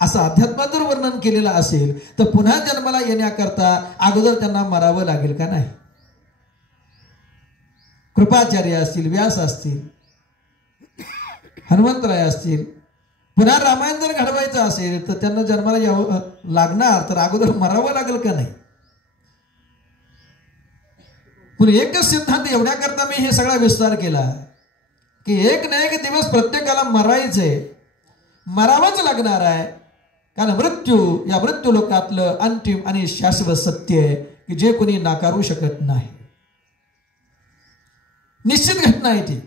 असं अध्यात्मात जर वर्णन केलेलं असेल तर पुन्हा जन्माला येण्याकरता अगोदर त्यांना मरावं लागेल का नाही? कृपाचार्य असतील, व्यास असतील, हनुमंतराय असतील, पुन्हा रामायण जर घडवायचं असेल तर त्यांना जन्माला यावं लागणार, तर अगोदर मरावं लागेल का नाही? पण एकच सिद्धांत एवढ्याकरता मी हे सगळा विस्तार केला की एक ना एक दिवस प्रत्येकाला मरायचंय, मरावंच लागणार आहे. कारण मृत्यू या मृत्यू लोकातलं अंतिम आणि शाश्वत सत्य आहे की जे कोणी नाकारू शकत नाही. निश्चित घटना आहे ती,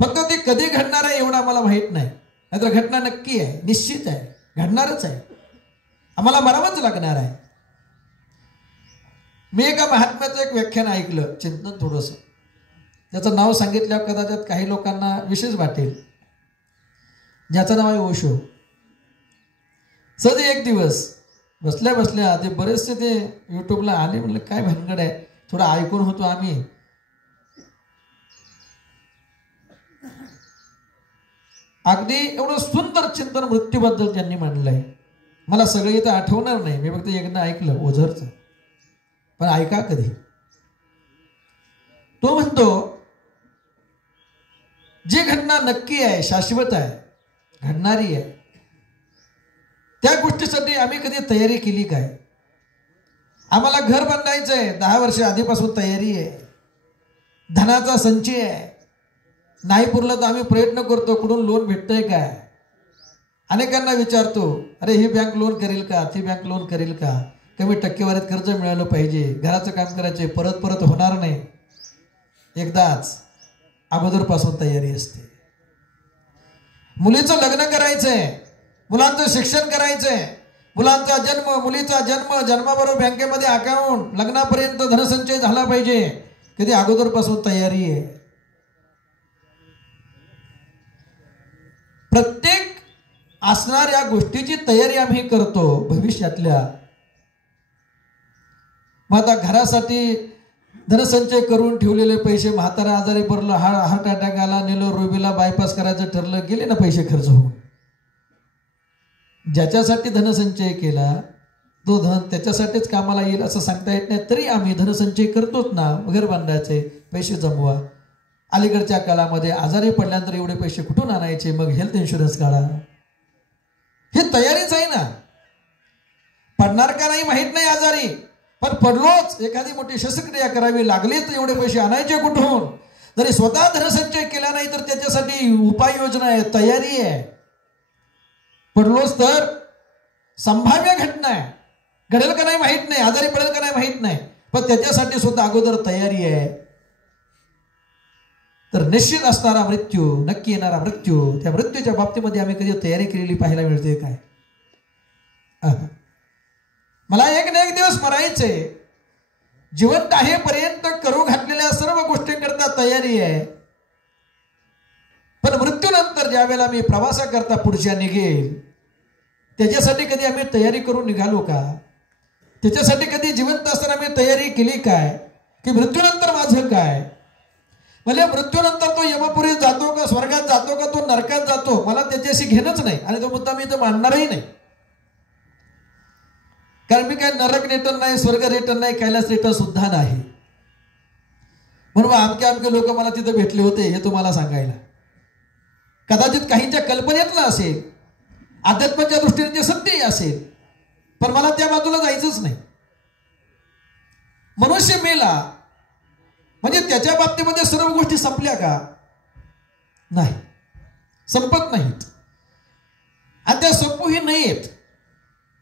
फक्त ती कधी घडणार आहे एवढं आम्हाला माहित नाही. नाहीतर घटना नक्की आहे, निश्चित आहे, घडणारच आहे, आम्हाला मरावंच लागणार आहे. मी एका महात्म्याचं एक व्याख्यान ऐकलं, चिंतन थोडंसं, त्याचं नाव सांगितल्यावर कदाचित काही लोकांना विशेष वाटेल. ज्याचं नाव आहे ओशो. सहज एक दिवस बसल्या बसल्या ते बरेचसे ते युट्यूबला आले, म्हणलं काय भानगड आहे, थोडं ऐकून होतो आम्ही. अगदी एवढं सुंदर चिंतन मृत्यूबद्दल त्यांनी मांडलंय. मला सगळं इथं आठवणार नाही, मी फक्त एकदा ऐकलं ओझरचं, पण ऐका कधी. तो म्हणतो जी घटना नक्की आहे, शाश्वत आहे, घडणारी आहे, त्या गोष्टीसाठी आम्ही कधी तयारी केली काय? आम्हाला घर बांधायचंय, 10 वर्ष आधीपासून तयारी आहे, धनाचा संचय आहे, नाही पुरलं तर आम्ही प्रयत्न करतो कुठून लोन भेटतंय काय. अनेकांना विचारतो, अरे ही बँक लोन करेल का, ती बँक लोन करेल का, कमी टक्केवारीत कर्ज मिळालं पाहिजे, घराचं काम करायचे, परत परत होणार नाही, एकदाच. अगोदरपासून तयारी असते. मुलीचं लग्न करायचंय, मुलांचं शिक्षण करायचंय, मुलांचा जन्म, मुलीचा जन्म, जन्माबरोबर बँकेमध्ये अकाउंट, लग्नापर्यंत धनसंचय झाला पाहिजे, कधी अगोदरपासून तयारी आहे. प्रत्येक असणाऱ्या गोष्टीची तयारी आम्ही करतो भविष्यातल्या. मग आता घरासाठी धनसंचय करून ठेवलेले पैसे, म्हातारा आजारी पडलं, हार्ट अटॅक आला, नेलो रुबीला बायपास करायचं ठरलं, गेले ना पैसे खर्च होऊन. ज्याच्यासाठी धनसंचय केला तो धन त्याच्यासाठीच कामाला येईल असं सांगता येत नाही, तरी आम्ही धनसंचय करतोच ना. घर बांधायचे, पैसे जमवा. अलीकडच्या काळामध्ये आजारी पडल्यानंतर एवढे पैसे कुठून आणायचे, मग हेल्थ इन्शुरन्स काढा, हे तयारीच आहे ना. पडणार का नाही माहित नाही आजारी, पण पडलोच, एखादी मोठी शस्त्रक्रिया करावी लागली तर एवढे पैसे आणायचे कुठून? जरी स्वतः धनसंचय केला नाही तर त्याच्यासाठी उपाययोजना आहे, तयारी आहे. पडलोच तर संभाव्य घटना आहे, घडेल का नाही माहित नाही, आजारी पडेल का नाही माहित नाही, पण त्याच्यासाठी सुद्धा अगोदर तयारी आहे. तर निश्चित असणारा मृत्यू, नक्की येणारा मृत्यू, त्या मृत्यूच्या बाबतीमध्ये आम्ही कधी तयारी केलेली पाहायला मिळते काय? मला एक ना एक दिवस मरायचे, जिवंत आहेपर्यंत करू घातलेल्या सर्व गोष्टींकरता तयारी आहे. पण मृत्यूनंतर ज्या वेळेला मी प्रवासाकरता पुढच्या निघेल, त्याच्यासाठी कधी आम्ही तयारी करून निघालो का? त्याच्यासाठी कधी जिवंत असताना मी तयारी केली काय? की मृत्यूनंतर माझं काय? म्हणजे मृत्यूनंतर तो यमपुरीत जातो का, स्वर्गात जातो का, तो नरकात जातो, मला त्याच्याशी घेणंच नाही. आणि तो मुद्दा मी तर मांडणारही नाही, कारण मी काय नरक रिटर्न नाही, स्वर्ग रिटर्न नाही, कैलास रिटर्न सुद्धा नाही. म्हणून आमके लोक मला तिथं भेटले होते हे तुम्हाला सांगायला. कदाचित काहींच्या कल्पनेतलं असेल, अध्यात्माच्या दृष्टीने ते सत्यही असेल, पण मला त्या बाजूला जायचंच नाही. मनुष्य मेला म्हणजे त्याच्या बाबतीमध्ये सर्व गोष्टी संपल्या का? नाही, संपत नाहीत, आणि त्या संपूही नाहीत.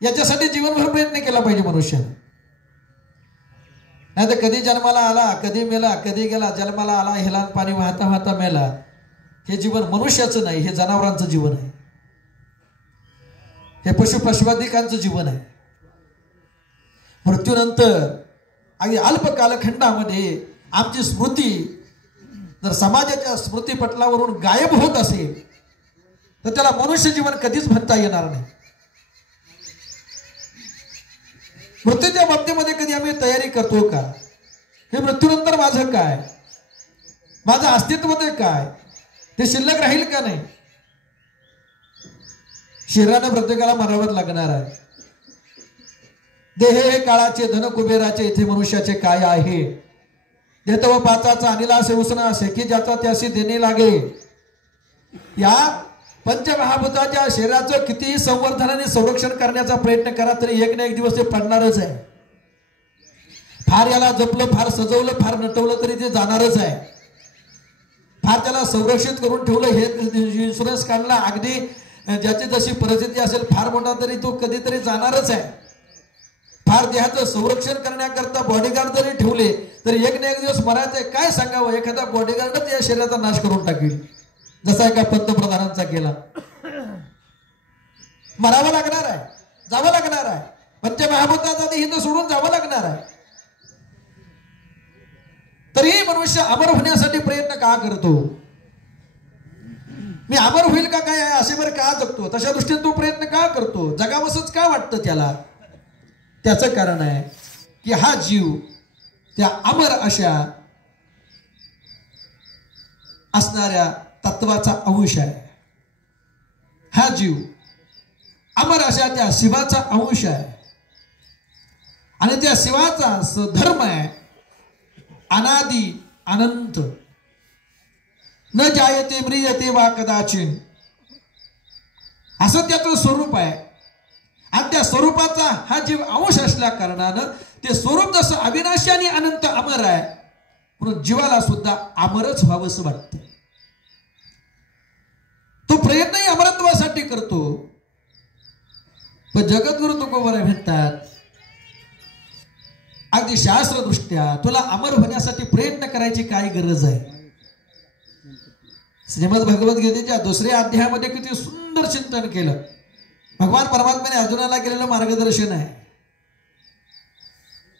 याच्यासाठी जीवनभर प्रयत्न केला पाहिजे मनुष्याने. नाही तर कधी जन्माला आला, कधी मेला, कधी गेला, जन्माला आला, हेलान पाणी वाहता वाहता मेला. हे जीवन मनुष्याचं नाही, हे जनावरांचं जीवन आहे, हे पशुपशवादिकांचं जीवन आहे. मृत्यूनंतर अगदी अल्प कालखंडामध्ये आमची स्मृती जर समाजाच्या स्मृतीपटलावरून गायब होत असेल तर त्याला मनुष्य जीवन कधीच म्हणता येणार नाही. मृत्यूच्या बाबतीमध्ये कधी आम्ही तयारी करतो का? हे मृत्यूनंतर माझं काय, माझं अस्तित्व ते काय, ते शिल्लक राहील का नाही? शरीराने प्रत्येकाला मरावं लागणार आहे. देह हे काळाचे धन कुबेराचे, इथे मनुष्याचे काय आहे. देत व पाचाचा अनिला असे उसना असे की ज्याचा त्याशी देणे लागे. या पंचमहाभूताच्या शरीराचं कितीही संवर्धनाने संरक्षण करण्याचा प्रयत्न करा तरी एक ना एक दिवस ते पडणारच आहे. फार याला जपलं, फार सजवलं, फार नटवलं तरी ते जाणारच आहे. फार त्याला संरक्षित करून ठेवलं, हे इन्शुरन्स काढला, अगदी ज्याची जशी परिस्थिती असेल फार मोठा तरी तो कधीतरी जाणारच आहे. फार देहाचं संरक्षण करण्याकरता बॉडीगार्ड जरी ठेवले तरी एक ना एक दिवस मरायचंय. काय सांगावं, एखादा बॉडीगार्डच या शरीराचा नाश करून टाकेल, जसा एका पंतप्रधानांचा केला. मरावं लागणार आहे, जावं लागणार आहे. पंचमहाभूताचा हिंद सोडून जावं लागणार आहे. तरीही मनुष्य अमर होण्यासाठी प्रयत्न का करतो. मी अमर होईल का काय असे बरं का जगतो, तशा दृष्टीने तो प्रयत्न का करतो, जगावसच का वाटतं त्याला. त्याचं कारण आहे की हा जीव त्या अमर अशा असणाऱ्या तत्वाचा अंश आहे. हा जीव अमर अशा त्या शिवाचा अंश आहे आणि त्या शिवाचा धर्म आहे अनादि अनंत. न जायते म्रियते वा कदाचिन, असं त्याचं स्वरूप आहे. आणि त्या स्वरूपाचा हा जीव अंश असल्या कारणानं ते स्वरूप जसं अविनाशी आणि अनंत अमर आहे म्हणून जीवाला सुद्धा अमरच व्हावंसं वाटतं. तो प्रयत्नही अमरत्वासाठी करतो. पण जगद्गुरु तुकोबरा म्हणतात अगदी शास्त्रदृष्ट्या तुला अमर होण्यासाठी प्रयत्न करायची काय गरज आहे. श्रीमद भगवद्गीतेच्या 2ऱ्या अध्यायामध्ये किती सुंदर चिंतन केलं. भगवान परमात्म्याने अर्जुनाला केलेलं मार्गदर्शन आहे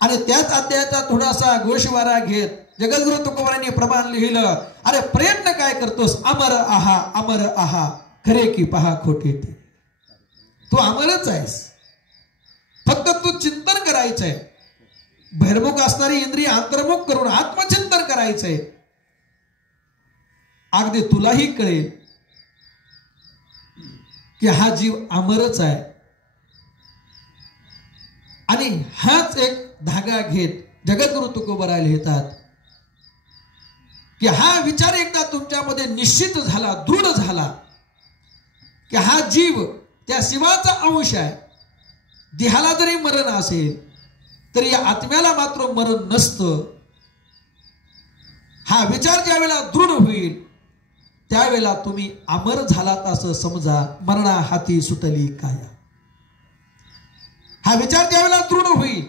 आणि त्याच अध्यायाचा थोडासा गोषवारा घेत जगद्गुरु तुकोबारांनी प्रमाण लिहिलं, अरे प्रयत्न काय करतोस, अमर आहा अमर आहा, खरे की पहा खोटे ते. तू अमरच आहेस, फक्त तू चिंतन करायचंय. बहिर्मुख असणारी इंद्रिय अंतर्मुख करून आत्मचिंतन करायचंय. अगदी तुलाही कळेल की हा जीव अमरच आहे. आणि हाच एक धागा घेत जगद्गुरु तुकोबरा लिहितात की हा विचार एकदा तुमच्यामध्ये निश्चित झाला, दृढ झाला की हा जीव त्या शिवाचा अंश आहे. देहाला जरी मरण असेल तरी या आत्म्याला मात्र मरण नसतं. हा विचार ज्या वेळेला दृढ होईल त्यावेळेला तुम्ही अमर झालात असं समजा. मरणा हाती सुटली काया. हा विचार ज्या वेळेला दृढ होईल,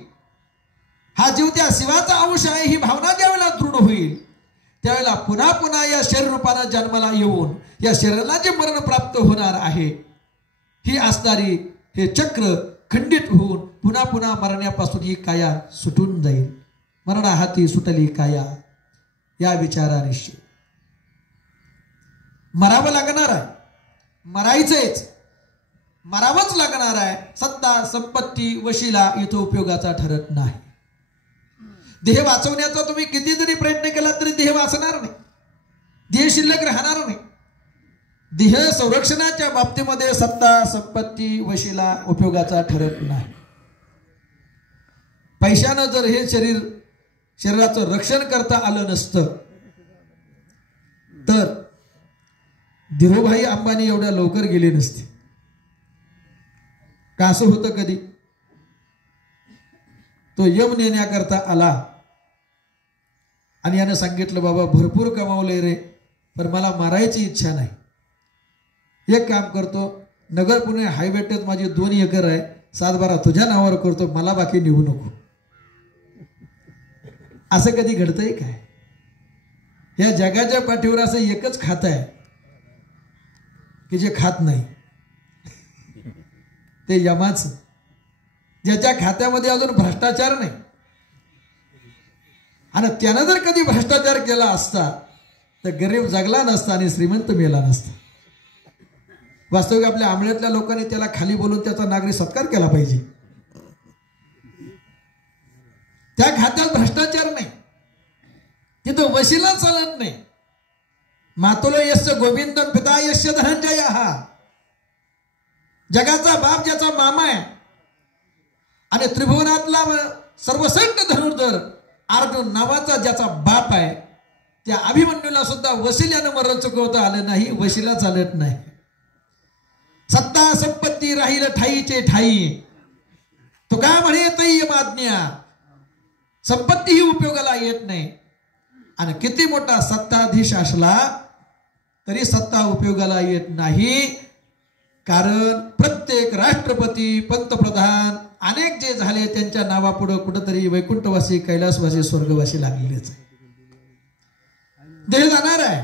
हा जीव त्या शिवाचा अंश आहे ही भावना ज्या वेळेला दृढ होईल त्यावेळेला पुन्हा पुन्हा या शरीर रूपानं जन्माला येऊन या शरीराला जे मरण प्राप्त होणार आहे ही असणारी हे चक्र खंडित होऊन पुन्हा पुन्हा मरण्यापासून ही काया सुटून जाईल. मरणा हाती सुटली काया या विचारानिश्चित मरावं लागणार आहे. मरायचंच, मरावंच लागणार आहे. सत्ता संपत्ती वशिला इथं उपयोगाचा ठरत नाही. देह वाचवण्याचा तुम्ही किती जरी प्रयत्न केला तरी देह वाचणार नाही, देह शिल्लक राहणार नाही. देह संरक्षणाच्या बाबतीमध्ये सत्ता संपत्ती वशिला उपयोगाचा ठरत नाही. पैशानं जर हे शरीराचं रक्षण करता आलं नसतं तर धीरूभाई अंबानी एवढ्या लवकर गेले नसते का. असं होतं कधी. तो यम नेण्याकरता आला आणि याने सांगितलं, बाबा भरपूर कमावलंय रे, पण मला मारायची इच्छा नाही. एक काम करतो, नगर पुणे हायवेटेत माझी 2 एकर आहे, 7-12 तुझ्या नावावर करतो, मला बाकी निघू नको. असं कधी घडतंय काय. या जगाच्या पाठीवर असं एकच खातं आहे की जे खात नाही, ते यमाचं, ज्याच्या खात्यामध्ये अजून भ्रष्टाचार नाही. आणि त्यानं जर कधी भ्रष्टाचार केला असता तर गरीब जगला नसता आणि श्रीमंत मेला नसता. वास्तविक आपल्या आमळ्यातल्या लोकांनी त्याला खाली बोलून त्याचा नागरिक सत्कार केला पाहिजे. त्या खात्यात भ्रष्टाचार नाही, तिथं वशिला चालत नाही. मातुलो यस्य गोविंदम पिता यस्य धनंजय. जगाचा बाप ज्याचा मामा आहे आणि त्रिभुवनातला सर्वसंत धनुर्धर अर्जुन नावाचा ज्याचा बाप आहे, त्या अभिमन्यूला सुद्धा वसिल्यानं मरण चुकवता आलं नाही, वशिला चालत नाही. सत्ता संपत्ती राहील ठाईचे ठाई, तुका म्हणे तै माज्ञा. संपत्ती ही उपयोगाला येत नाही आणि किती मोठा सत्ताधीश असला तरी सत्ता उपयोगाला येत नाही. कारण प्रत्येक राष्ट्रपती, पंतप्रधान अनेक जे झाले त्यांच्या नावापुढं कुठंतरी वैकुंठवासी, कैलासवासी, स्वर्गवासी लागलेलेच आहे. देह जाणार आहे.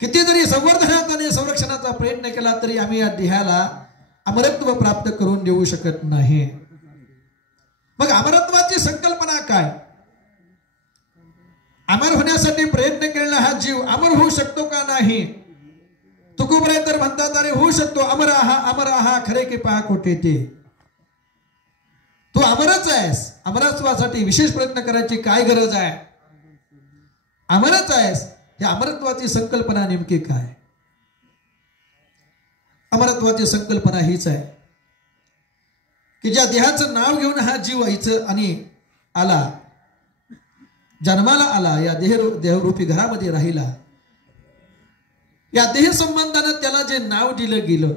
किती जरी संवर्धनात आणि संरक्षणाचा प्रयत्न केला तरी आम्ही या देहाला अमरत्व प्राप्त करून देऊ शकत नाही. मग अमरत्वाची संकल्पना काय? अमर होण्यासाठी प्रयत्न केलेला हा जीव अमर होऊ शकतो का नाही? तुकोबराय तर म्हणतात, अरे होऊ शकतो. अमर आहा खरे की पहा खोटे ते. तू अमरच आहेस. अमरत्वासाठी विशेष प्रयत्न करायची काय गरज आहे? अमरच आहेस. या अमरत्वाची संकल्पना नेमकी काय? अमरत्वाची संकल्पना हीच आहे की ज्या देहाचं नाव घेऊन हा जीव व्हायचं आणि आला, जन्माला आला, या देहरूपी घरामध्ये राहिला, या देह संबंधानं त्याला जे नाव दिलं गेलं,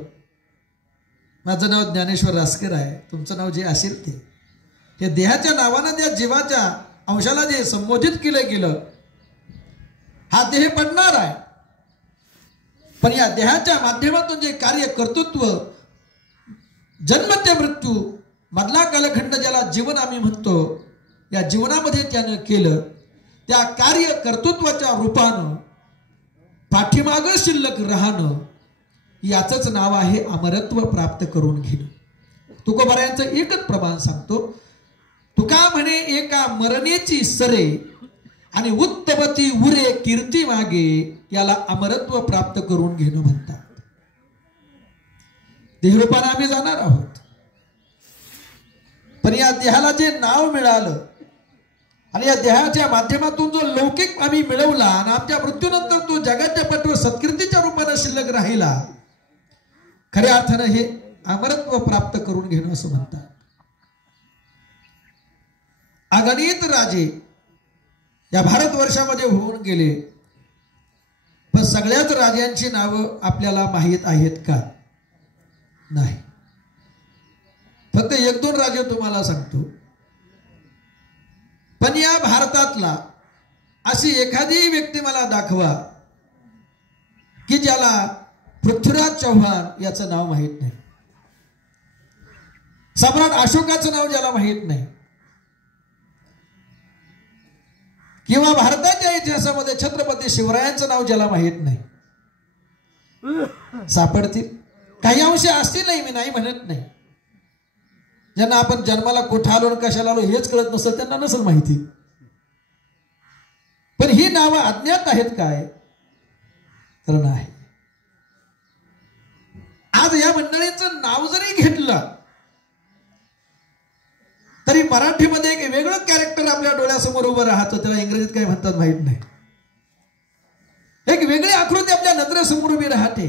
माझं नाव ज्ञानेश्वर रासकर आहे, तुमचं नाव जे असेल ते, या देहाच्या नावानं त्या जीवाच्या अंशाला जे संबोधित केलं गेलं, हा देह पडणार आहे. पण या देहाच्या माध्यमातून जे कार्य कर्तृत्व, जन्म ते मृत्यू मधला कालखंड ज्याला जीवन आम्ही म्हणतो, या जीवनामध्ये त्यानं केलं, त्या कार्य कर्तृत्वाच्या रूपानं पाठीमागं शिल्लक राहणं, याचंच नाव आहे अमरत्व प्राप्त करून घेणं. तुकोबारायांचं एकच प्रमाण सांगतो, तुका म्हणे एका मरणेची सरे आणि उत्तमती उरे कीर्ती मागे, याला अमरत्व प्राप्त करून घेणं म्हणतात. देहरूपानं आम्ही जाणार आहोत, पण या देहाला जे नाव मिळालं आणि या देहाच्या माध्यमातून जो लौकिक आम्ही मिळवला आणि आमच्या मृत्यूनंतर तो जगाच्या पटवर सत्कीर्तीच्या रूपाने शिल्लक राहिला, खऱ्या अर्थानं हे अमरत्व प्राप्त करून घेणं असं म्हणतात. अगणित राजे या भारतवर्षामध्ये होऊन गेले, पण सगळ्याच राजांची नावं आपल्याला माहीत आहेत का? नाही. फक्त एक दोन राजे तुम्हाला सांगतो. पण या भारतातला अशी एखादी व्यक्ती मला दाखवा की ज्याला पृथ्वीराज चौहान याचं नाव माहीत नाही, सम्राट अशोकाचं नाव ज्याला माहीत नाही, किंवा भारताच्या इतिहासामध्ये छत्रपती शिवरायांचं नाव ज्याला माहीत नाही. सापडतील काही अंश असतीलही, मी नाही म्हणत नाही. ज्यांना आपण जन्माला कुठं आलो आणि कशाला आलो हेच कळत नसेल त्यांना नसेल माहिती. पण ही नावं अज्ञात आहेत काय? तर नाही. आज या मंडळीचं नाव जरी घेतलं तरी मराठीमध्ये एक वेगळं कॅरेक्टर आपल्या डोळ्यासमोर उभं राहतं. त्याला इंग्रजीत काय म्हणतात माहित नाही. एक वेगळी आकृती आपल्या नजरेसमोर उभी राहते.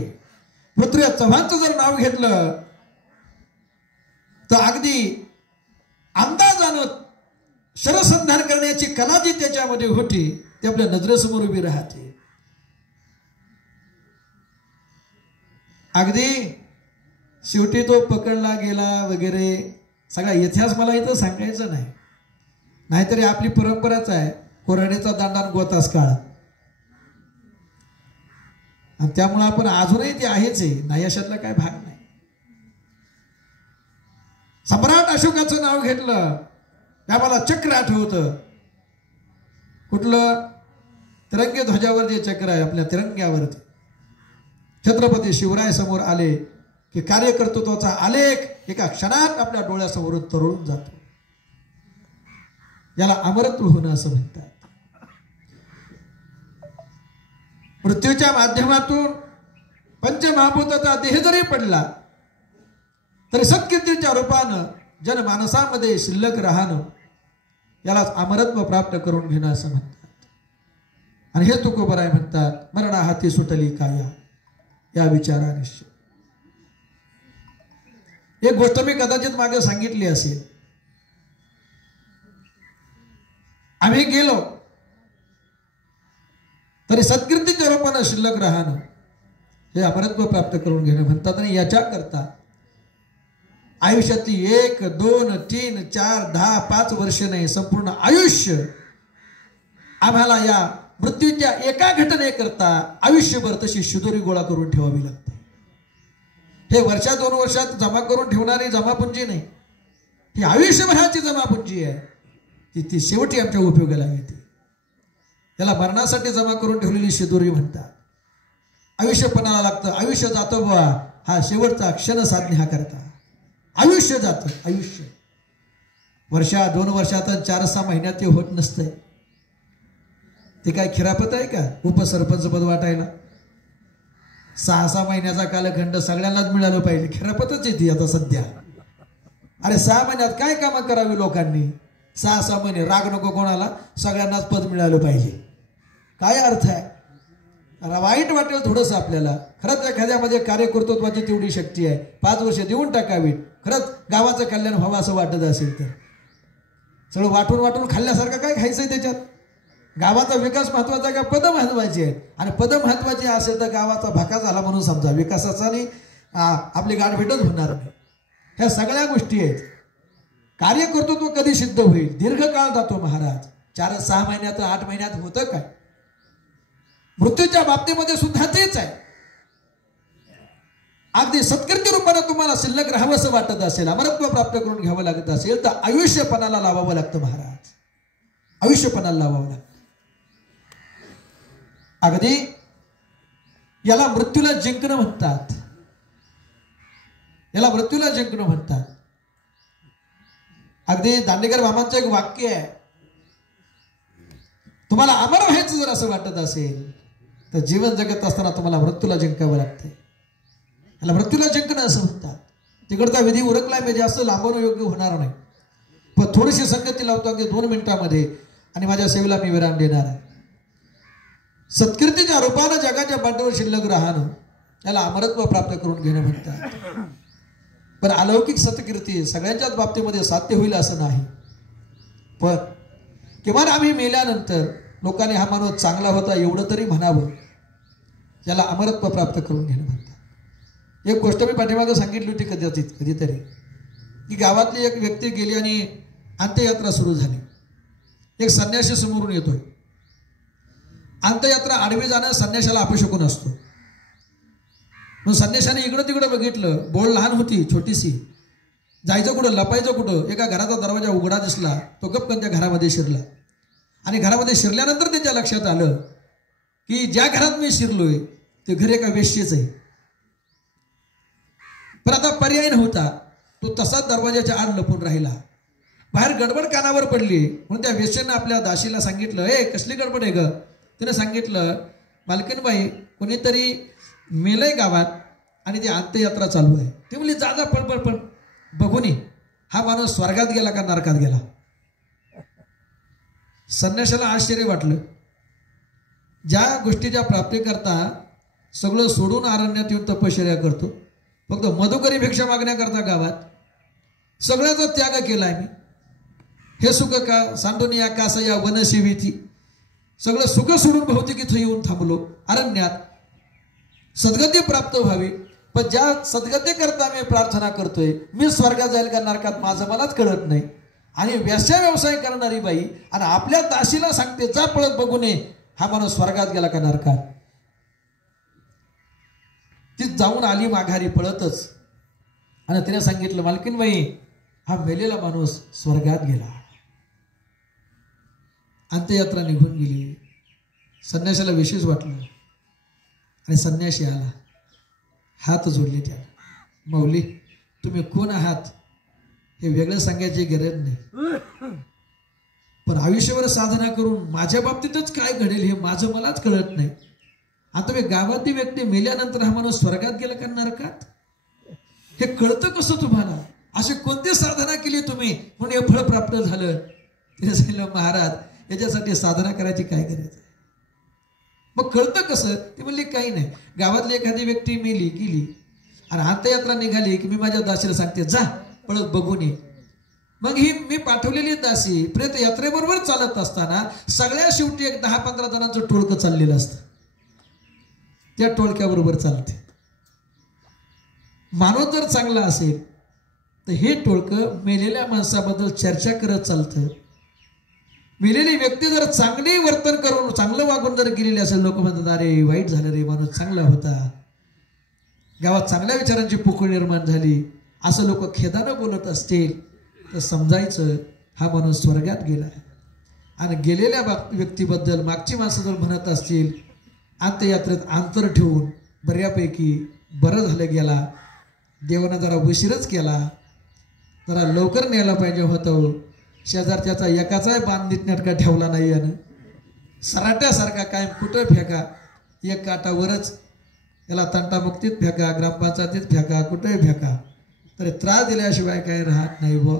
पृथ्वीराज चव्हाणचं जर नाव घेतलं तर अगदी अंदाजानं शरसंधान करण्याची कला जी त्याच्यामध्ये होती ती आपल्या नजरेसमोर उभी राहते. अगदी शेवटी तो पकडला गेला वगैरे सगळा इतिहास मला इथं सांगायचं नाही. नाहीतरी आपली परंपराच आहे कोराडीचा दांडान गोतास काळ, आणि त्यामुळे आपण अजूनही ते आहेच आहे, नाही अशातला काय भाग नाही. सम्राट अशोकाचं नाव घेतलं त्या मला चक्र आठवतं. कुठलं? तिरंगी ध्वजावर जे चक्र आहे आपल्या तिरंग्यावरती. छत्रपती शिवराय समोर आले की कार्यकर्तृत्वाचा आलेख एका क्षणात आपल्या डोळ्यासमोरून तरळून जातो. याला अमरत्व होणं असं म्हणतात. मृत्यूच्या माध्यमातून पंचमहाभूताचा देह जरी पडला तरी सत्कीर्तीच्या रूपानं जनमानसामध्ये शिल्लक राहणं, याला अमरत्व प्राप्त करून घेणं असं म्हणतात. आणि हे तुकोबराय म्हणतात, मरणा हाती सुटली काया या विचारानिश्चय. एक गोष्ट मी कदाचित मागे सांगितली असेल. आम्ही गेलो तरी सत्कीर्तीच्या रूपानं शिल्लक राहणं हे अमरत्व प्राप्त करून घेणं म्हणतात. आणि याच्याकरता आयुष्यातली 1, 2, 3, 4, 10, 5 वर्ष नाही, संपूर्ण आयुष्य आम्हाला या मृत्यूच्या एका घटनेकरता आयुष्यभर तशी शिदोरी गोळा करून ठेवावी लागते. हे वर्षा 2 वर्षात जमा करून ठेवणारी जमापुंजी नाही, ही आयुष्यभराची जमापुंजी आहे. ती शेवटी आमच्या उपयोगाला येते. त्याला मरणासाठी जमा करून ठेवलेली शिदोरी म्हणतात. आयुष्यपणाला लागतं. आयुष्य जातो बुवा, हा शेवटचा क्षण साधणे हा करता. आयुष्य जातं. आयुष्य वर्षा 2 वर्षात 4-6 महिन्यात ते होत नसतंय. ते काय खिरापत आहे का उपसरपंच पद वाटायला? 6-6 महिन्याचा कालखंड सगळ्यांनाच मिळालं पाहिजे. खिरापतच येते आता सध्या. अरे 6 महिन्यात काय कामं करावी लोकांनी? 6-6 महिने राग नको कोणाला, सगळ्यांनाच पद मिळालं पाहिजे. काय अर्थ आहे? वाईट वाटेल थोडंसं आपल्याला. खरंच एखाद्यामध्ये कार्यकर्तृत्वाची तेवढी शक्ती आहे, 5 वर्ष देऊन टाकावीत. खरंच गावाचं कल्याण व्हावं असं वाटत असेल तर सगळं वाटून वाटून खाल्ल्यासारखं काय खायचंय त्याच्यात? गावाचा विकास महत्वाचा का पद महत्वाची आहेत? आणि पद महत्वाची असेल तर गावाचा भाका झाला म्हणून समजा. विकासाचा आणि आपली गाठभेटच होणार नाही. ह्या सगळ्या गोष्टी आहेत. कार्यकर्तृत्व कधी सिद्ध होईल? दीर्घकाळ जातो महाराज. 4-6 महिन्यात 8 महिन्यात होतं काय? मृत्यूच्या बाबतीमध्ये सुद्धा तेच आहे. अगदी सत्कृत्य रूपाने तुम्हाला शिल्लक राहावंसं वाटत असेल, अमरत्व प्राप्त करून घ्यावं लागत असेल तर आयुष्यपणाला लावावं लागतं महाराज. आयुष्यपणाला लावावं लागतं. अगदी याला मृत्यूला जिंकणं म्हणतात. याला मृत्यूला जिंकणं म्हणतात. अगदी दांडेकर मामांचं एक वाक्य आहे, तुम्हाला अमर व्हायचं जर असं वाटत असेल तर जीवन जगत असताना तुम्हाला मृत्यूला जिंकावं लागतंय. याला मृत्यूला जिंकणं असं म्हणतात. तिकडचा विधी उरकला म्हणजे असं लांबवणं योग्य होणार नाही. पण थोडीशी संगती लावतो अगदी 2 मिनिटांमध्ये आणि माझ्या सेवेला मी विराम देणार आहे. सत्कीर्तीच्या रूपानं जगाच्या पाठीवर शिल्लक राहणं याला अमरत्व प्राप्त करून घेणं म्हणतात. पण अलौकिक सत्कीर्ती सगळ्यांच्याच बाबतीमध्ये साध्य होईल असं नाही. पण किमान आम्ही मेल्यानंतर लोकांनी हा माणूस चांगला होता एवढं तरी म्हणावं, याला अमरत्व प्राप्त करून घेणं म्हणतात. एक गोष्ट मी पाठीमागं सांगितली होती कधीतरी, की गावातली एक व्यक्ती गेली आणि अंत्ययात्रा सुरू झाली. एक संन्यासी समोरून येतोय. अंत्ययात्रा आडवी जाणं संन्याशाला अपशकुन असतो. मग संन्याशाने इकडं तिकडं बघितलं. बोळ लहान होती, छोटीशी. जायचं कुठं, लपायचं कुठं? एका घराचा दरवाजा उघडा दिसला. तो गपकन त्या घरामध्ये शिरला. आणि घरामध्ये शिरल्यानंतर त्याच्या लक्षात आलं की ज्या घरात मी शिरलोय ते घर एका वेश्येच आहे. पण आता पर्याय नव्हता. तो तसाच दरवाजाच्या आड लपून राहिला. बाहेर गडबड कानावर पडली म्हणून त्या वेश्येनं आपल्या दासीला सांगितलं, ए कसली गडबड आहे ग? तिने सांगितलं, मालकीनबाई कोणीतरी मेलय गावात आणि ती अंत्ययात्रा चालू आहे. ती म्हणली, जा जा पण बघून ये, हा माणूस स्वर्गात गेला का नरकात गेला? संन्याशाला आश्चर्य वाटलं. ज्या गोष्टीच्या प्राप्तीकरता सगळं सोडून अरण्यात येऊन तपश्चर्या करतो, फक्त मधुकरी भिक्षा मागण्याकरता गावात सगळ्याचा त्याग केलाय मी. हे सुख का सांडोनिया कासा या वनसेवीती, सगळं सुख सोडून भौतिक इथं येऊन थांबलो अरण्यात. सद्गती प्राप्त व्हावी, पण ज्या सद्गती करता मी प्रार्थना करतोय, मी स्वर्गात जाईल का नरकात माझं मलाच कळत नाही. आणि व्यवसाय व्यवसाय करणारी बाई आणि आपल्या दासीला सांगते, जा पळत बघून ये, हा माणूस स्वर्गात गेला का नरकात? ती जाऊन आली माघारी पळतच आणि तिने सांगितलं, मालकीनबाई हा मेलेला माणूस स्वर्गात गेला. अंत्ययात्रा निघून गेली. संन्याशाला विशेष वाटलं आणि संन्याशी आला, हात जोडले त्याला. माऊली तुम्ही कोण आहात हे वेगळं सांगायची गरज नाही, पण आयुष्यभर साधना करून माझ्या बाबतीतच काय घडेल हे माझं मलाच कळत नाही. आता मी गावातली व्यक्ती मेल्यानंतर हा माणूस स्वर्गात गेला का नरकात हे कळतं कसं तुम्हाला? अशी कोणती साधना केली तुम्ही म्हणून हे फळ प्राप्त झालं? तिने सांगितलं, महाराज याच्यासाठी साधना करायची काय गरज आहे? मग कळतं कसं? ती म्हणली, काही नाही, गावातली एखादी व्यक्ती मेली गेली आणि अंत्ययात्रा निघाली की मी माझ्या दासीला सांगते जा पळत बघून ये. मग ही मी पाठवलेली दासी प्रेत यात्रेबरोबर चालत असताना सगळ्या शेवटी एक 10-15 जणांचं टोळकं चाललेलं असतं. त्या टोळक्याबरोबर चालते. माणूस जर चांगला असेल तर हे टोळकं मेलेल्या माणसाबद्दल चर्चा करत चालतं. मेलेली व्यक्ती जर चांगले वर्तन करून चांगलं वागून जर गेलेली असेल लोक म्हणतात अरे वाईट झालं रे, माणूस चांगला होता, गावात चांगल्या विचारांची पोकळ निर्माण झाली, असं लोक खेदानं बोलत असतील तर समजायचं हा माणूस स्वर्गात गेला. आणि गेलेल्या व्यक्तीबद्दल मागची माणसं जर म्हणत असतील अंत्ययात्रेत अंतर ठेवून बऱ्यापैकी बरं झालं गेला, देवानं जरा उशीरच केला, जरा लवकर न्यायला पाहिजे होतं, शेजारच्याचा एकाचाही बांध नीटनेटका ठेवला नाही, आणि सराट्यासारखा कायम कुठं फेका, एक काटावरच याला तंटामुक्तीत फेका, ग्रामपंचायतीत फेका, कुठेही फेका, तरी त्रास दिल्याशिवाय काही राहत नाही. व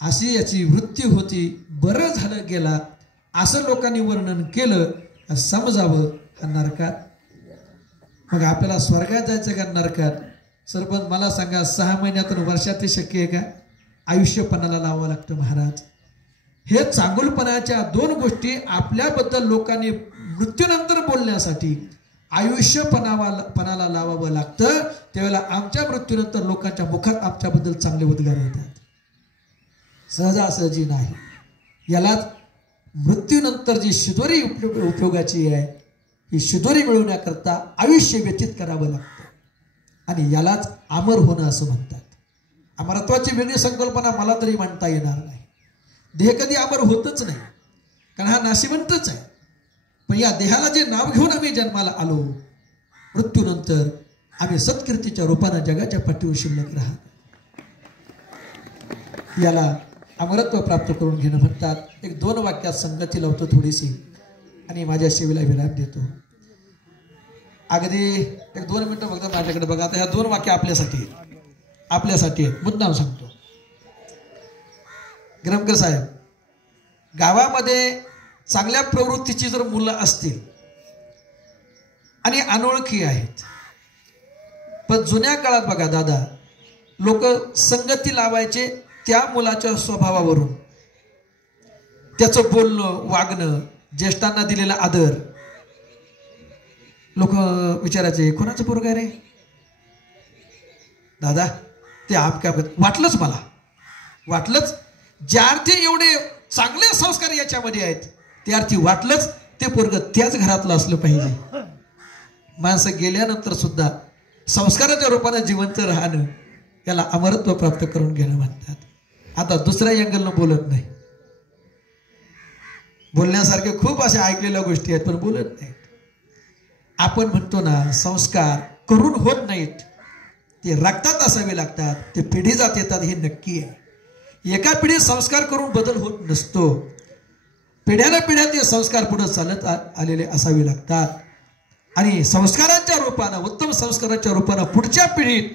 अशी याची वृत्ती होती. बरं झालं गेला असं लोकांनी वर्णन केलं समजावं हा नरकात. मग आपल्याला स्वर्गात जायचं का नरकात? सरपंच मला सांगा, 6 महिन्यातून वर्षात ते शक्य आहे का? आयुष्यपणाला लावावं लागतं महाराज. हे चांगुलपणाच्या 2 गोष्टी आपल्याबद्दल लोकांनी मृत्यूनंतर बोलण्यासाठी आयुष्यपणाला लावावं लागतं. त्यावेळेला आमच्या मृत्यूनंतर लोकांच्या मुखात आमच्याबद्दल चांगले उद्गार येतात. सहजासहजी नाही. यालाच मृत्यूनंतर जी शिदोरी उपयोगाची आहे, ही शिदोरी मिळवण्याकरता आयुष्य व्यतीत करावं लागतं. आणि यालाच अमर होणं असं म्हणतात. अमरत्वाची वेगळी संकल्पना मला तरी म्हणता येणार नाही. देह कधी अमर होतच नाही, कारण हा नाशिवंतच आहे. पण या देहाला जे नाव घेऊन आम्ही जन्माला आलो, मृत्यूनंतर आम्ही सत्कीर्तीच्या रूपानं जगाच्या पाठीवर शिल्लक राहत. याला अमरत्व प्राप्त करून घेणं म्हणतात. एक 2 वाक्यात संगती लावतो थोडीशी आणि माझ्या सेवेला विराम देतो. अगदी 1-2 मिनिटं फक्त माझ्याकडे बघा. आता ह्या 2 वाक्य आपल्यासाठी मुद्दाम सांगतो. गिरमकर साहेब, गावामध्ये चांगल्या प्रवृत्तीची जर मुलं असतील आणि अनोळखी आहेत, पण जुन्या काळात बघा दादा, लोक संगती लावायचे त्या मुलाच्या स्वभावावरून, त्याचं बोलणं वागणं, ज्येष्ठांना दिलेला आदर. लोक विचारायचे कोणाचं पोरग आहे रे दादा? ते आमच्या वाटलंच, मला वाटलंच. ज्या अर्थी एवढे चांगले संस्कार याच्यामध्ये आहेत, त्या अर्थी वाटलंच ते पोरग त्याच घरातलं असलं पाहिजे. माणसं गेल्यानंतर सुद्धा संस्काराच्या रूपाने जिवंत राहणं, याला अमरत्व प्राप्त करून घेणं म्हणतात. आता दुसऱ्या अँगलनं बोलत नाही. बोलण्यासारखे खूप अशा ऐकलेल्या गोष्टी आहेत, पण बोलत नाहीत. आपण म्हणतो ना, संस्कार करून होत नाहीत, ते रक्तात असावे लागतात, ते पिढी जात येतात, हे नक्की आहे. एका पिढीत संस्कार करून बदल होत नसतो. पिढ्यानपिढ्या ते संस्कार पुढे चालत आलेले असावे लागतात. आणि संस्कारांच्या रूपानं, उत्तम संस्काराच्या रूपानं पुढच्या पिढीत